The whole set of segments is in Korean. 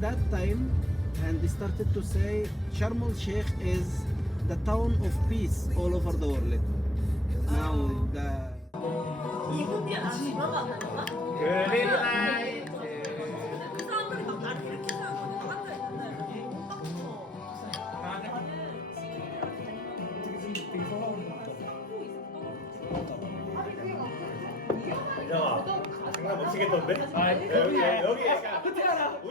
that time, and they started to say Sharm el Sheikh is the town of peace all over the world. Now the 이분이야 지나가 안 건가? 그린라이트 그 사람들이 막 나를 이렇게 생각하고 앉아 있는데 못 바꿔. 야 장난 못 치겠던데? 아 여기 여기 약간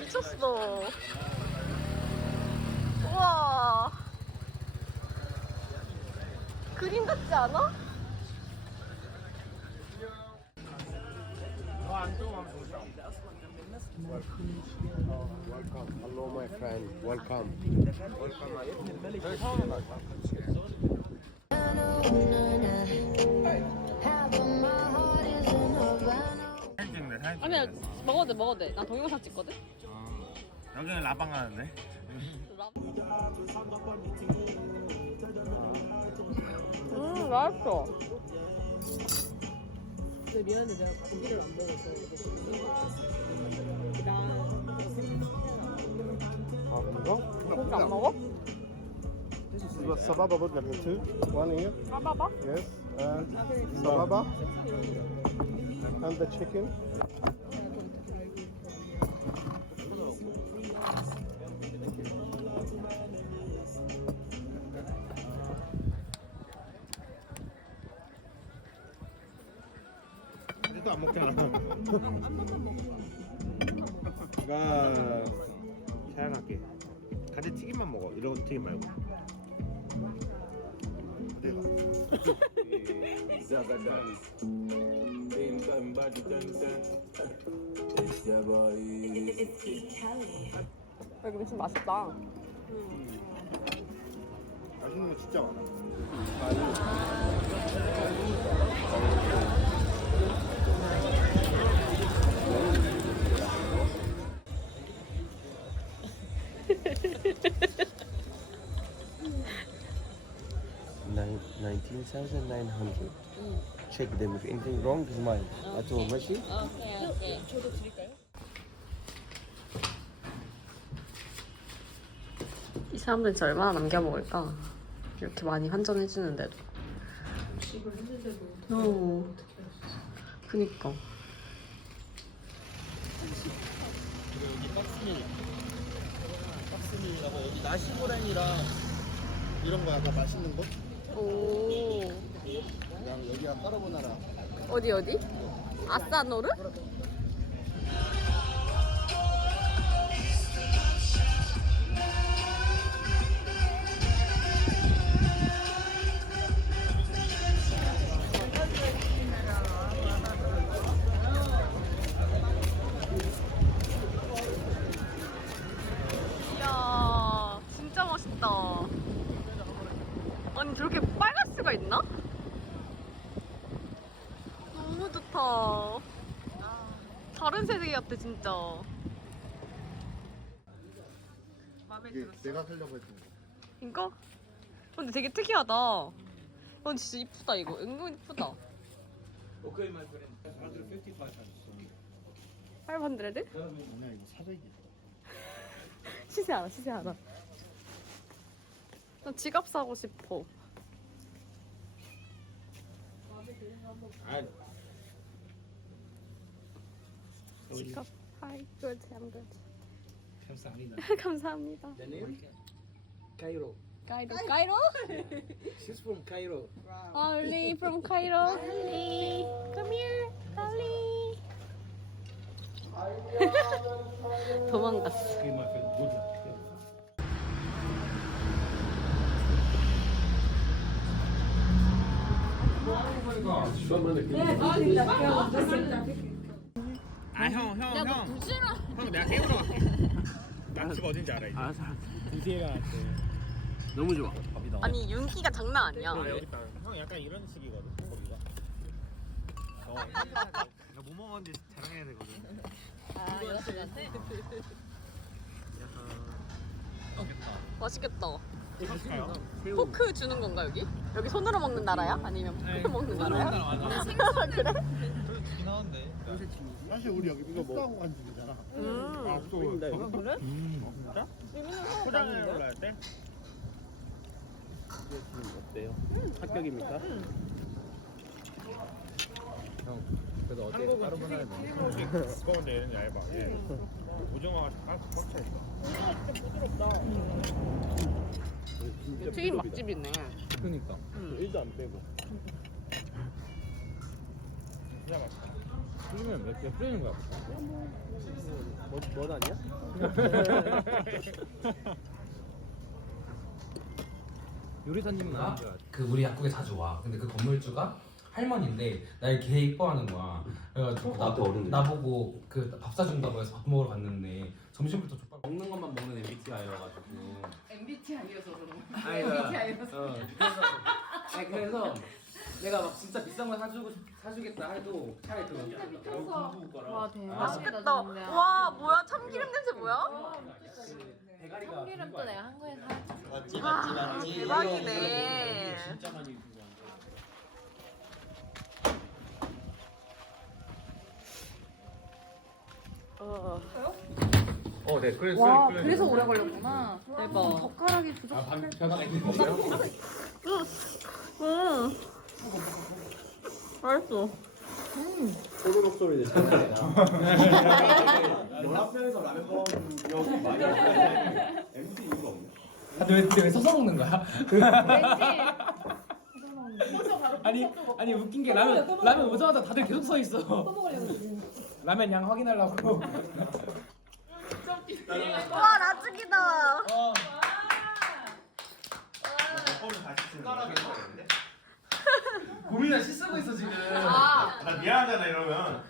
미쳤어. 우와. 그림 같지 않아? Welcome. Hello, my friend. Welcome. 사 아니야, 먹어도 돼, 먹어도 돼. 나 동영상 찍거든? 여기는 라방 가는데 음, 맛있어. 아, 그거? 고기 안 먹어? This is what sababa burger here too. One here. 봐봐봐. Yes. And sababa. And the chicken. 근데 또안 먹잖아. 가 사양할게. 가지 튀김만 먹어. 이런 튀김 말고. 내가 여기 무슨 맛있다. 맛있는 거 진짜 많아. Nine, 19,900. Check them. If anything wrong, is mine. I told Messi. 오케이, 오케이. 저도 드릴까요? 이 사람들은 진짜 얼마나 남겨 먹을까? 이렇게 많이 환전해주는데도. 이걸 했는데도. 어. 그니까. 여기 박스밀 박스밀이라고 여기 나시고랭이랑 이런 거 약간 맛있는 거? 오. 여기가 까르보나라 어디, 어디? 아싸노르? 진짜. 마음에 이게 들었어. 내가 살려고 했던 거. 이거? 근데 되게 특이하다. 어, 진짜 이쁘다, 이거. 은근 이쁘다. 오케이 마이 프렌드 155 500? 아니야 이거 400이야 시세 알아, 시세 알아. 나 지갑 사고 싶어. 아 지갑. Hi, good, I'm good. 감사합니다 감사합니다. The name? Cairo Cairo, Cairo? She's from Cairo. Ali from Cairo. Ali, come here, Ali. 도망갔어. 아 형 형 형. 형 내가 깨우러 갈게. 남집 어딘지 알아 이제. 너무 좋아. 아니 윤기가 장난 아니야. 아 여기 있다. 형 약간 이런 식이거든 거기가. 어. 나뭐 먹었는지 자랑해야 되거든. 맛있겠다. 맛있어요? 포크 주는 건가 여기? 여기 손으로 먹는 나라야? 아니면 포크 먹는 나라야? 그래? 사실 우리 여기 이거 뭐한 집이잖아. 음. 보인다 이거. 포장해 올라야 돼? 어때요? 합격입니까? 그래도 어때? 한국은 튀김 두꺼운데 얘는 얇아. 얘 오징어가 꽉 꽉 차 있어. 튀김 맛집이네. 그니까. 음. 1도 안 빼고. 진짜 맛있어. 튀기면 몇개 뿌리는 거야? 뭐, 뭐 아니야? 요리사님은 아닌 줄 알았지. 그 우리 약국에 자주 와. 근데 그 건물주가 할머니인데 날개 이뻐하는 거야. 그래가지고 나, 나보고 그 밥 사준다고 해서 밥 먹으러 갔는데 점심부터 족발 먹는 것만 먹는 MBTI여가지고. MBTI여서 그런 거. 아니, MBTI여서. 어, 그래서, 아니, 그래서 내가 막 진짜 비싼 거 사주고 싶- 사주겠다 해도 차라리 그 공부 거라. 와 대박. 맛있겠다. 와 뭐야 참기름 냄새 뭐야? 대가리가 참기름도 내가 한국에서 사. 맞지 아, 대박이네. 진짜 많이 준 거. 어, 네. 그래서 와 그래서 오래 걸렸구나. 대박. 젓가락이 부족. 아, 방 변화가 있는 거예요? 음. 맛있어. 소금 목소리 내잖아. 연합회에서 라면 많이 MT 이유가 없네. 아, 왜, 왜 서서 먹는 거야? 아니 아니 웃긴 게 라면 라면 오자마자 다들 계속 서 있어. 라면 양 확인하려고. 와 라죽이다. 고민아 씻고 있어 지금. 아 나 미안하잖아 이러면.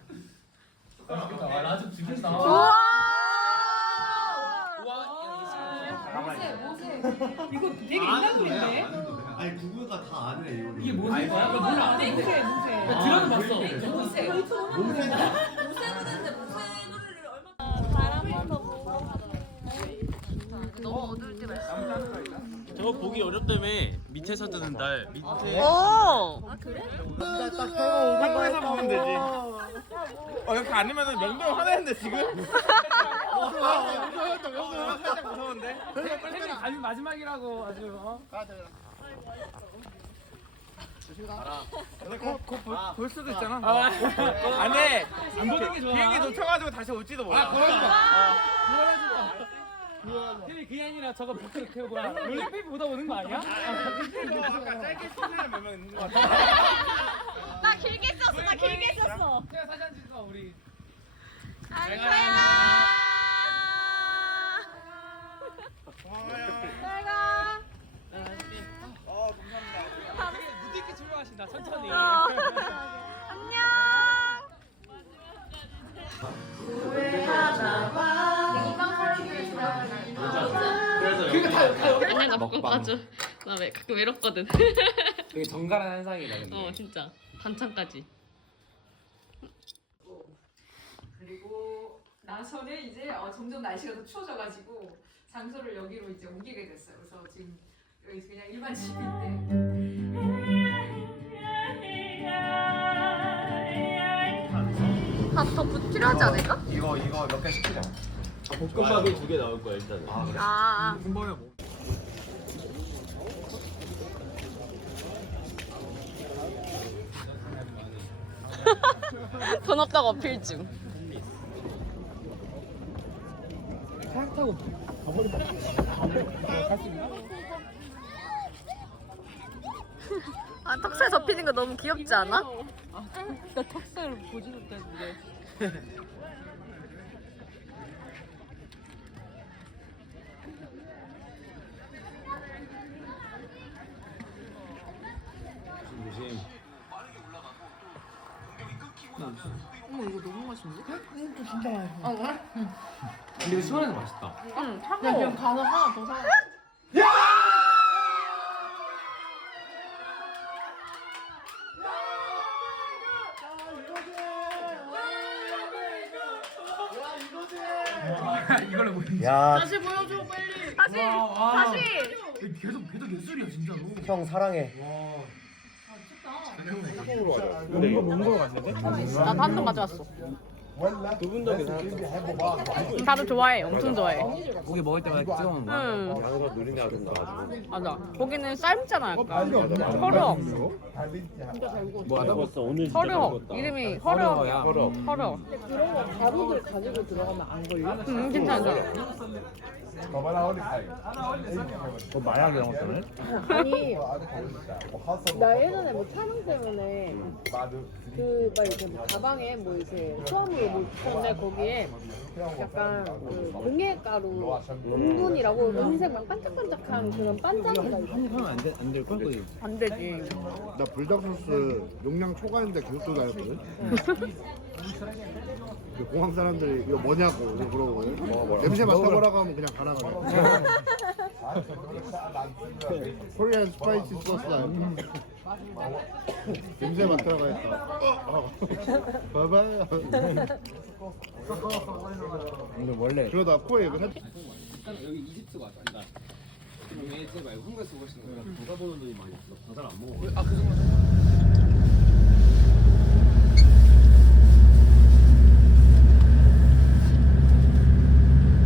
아 라죽 죽겠다. 우와. 모세 모세. 이거 되게 인간물인데. 아니 구구가 다 아네 이거. 이게 뭔지 거야? 나 몰라. 모세 모세. 나 들어는 봤어. 모세. 무쇠 노래인데 무쇠 노래를 얼마 너무 어두울 때 맛있어. 저거 보기 어렵다며 밑에서 뜨는 달 밑에 오. 한국에서 보면 되지. 어 이렇게 아니면은 명동 화내는데 지금? 어, 살짝 무서운데? 혜민이 가는 마지막이라고 아주. 어? 볼 수도 있잖아. 아, 안 돼. 안 보는 게 좋아. 비행기 놓쳐가지고 다시 올지도 몰라. 아, 그러지 마. 그러지 마. 혜민 그게 아니라 저거 그, 그 뭐야 롤링페이퍼 보다 오는 거 아니야? 이거 아까 짧게 쓰는 몇명 있는 것 같아. 나 길게 썼어. 나 길게 썼어. 제가 사진 한 찍어 우리. 안녕. 고마워요. 잘 가. 어 감사합니다. 무디게 출발하신다 천천히. 안 그러니까 다, 다 여기. 아니야 나 먹어가지고 나왜 가끔 외롭거든. 되게 정갈한 한상이다 근데. 어 진짜 반찬까지. 그리고 나서는 이제 어, 점점 날씨가 더 추워져가지고 장소를 여기로 이제 옮기게 됐어요. 그래서 지금 여기 그냥 일반 집인데 밥 더 부필하지 않을까? 이거 이거 몇 개 시키자. 볶음밥이 두 개 나올 거야 일단은. 아. 한 번에 뭐? 돈 없다고 어필 중. 차 타고. 갈수 있나? 턱살 접히는 거 너무 귀엽지 않아? 나 턱살 보지 못했는데. 조심. 어머 이거 너무 맛있는데? 근데 이거 시원해서 맛있다. 응, 야 그냥 가서 하나 더 사. 이걸로 뭐 야, 다시 보여줘 빨리. 다시 다시 계속 계속 예술이야 진짜로. 형 사랑해. 근데 이거 몽골 갔는데? 나도 한 통 가져왔어. 두분 덕에 다들 좋아해. 엄청 좋아해. 고기 먹을 때마다 찍어 먹는 거야. 응 양가 누리네 가지고. 맞아. 고기는 삶잖아 약간. 허럭 뭐 하다 먹었어. 오늘 허럭 이름이 허럭이야. 허럭. 허럭 가루를 가지고 들어가면 안 걸려? 응 괜찮아 뭐 마약 이런 것 때문에? 아니 나 예전에 뭐 촬영 때문에 그 막 이렇게 뭐 가방에 뭐 이제 수화물을 뭐 붙였는데 거기에 약간 그 응애가루 은분이라고 은색 막 반짝반짝한 그런 반짝이가 있어 안될 걸? 거기. 안 되지 나 불닭 소스 용량 초과했는데 계속 도달했거든. 그 공항 사람들이 이거 뭐냐고 이거 물어보거든. 냄새 맡아보라고 하면 그냥 가라 그래. 코리안 스파이시 소스 냄새 맡으라고 했다. 어, 어. 봐봐요. 근데 원래 그러다 코에 이거 살짝 여기 이집트 가자. 그러니까 얘 말고 한국에서 오시는. 바다 보는 돈이 많이 없어. 바다를 안 먹어. 아그 정도.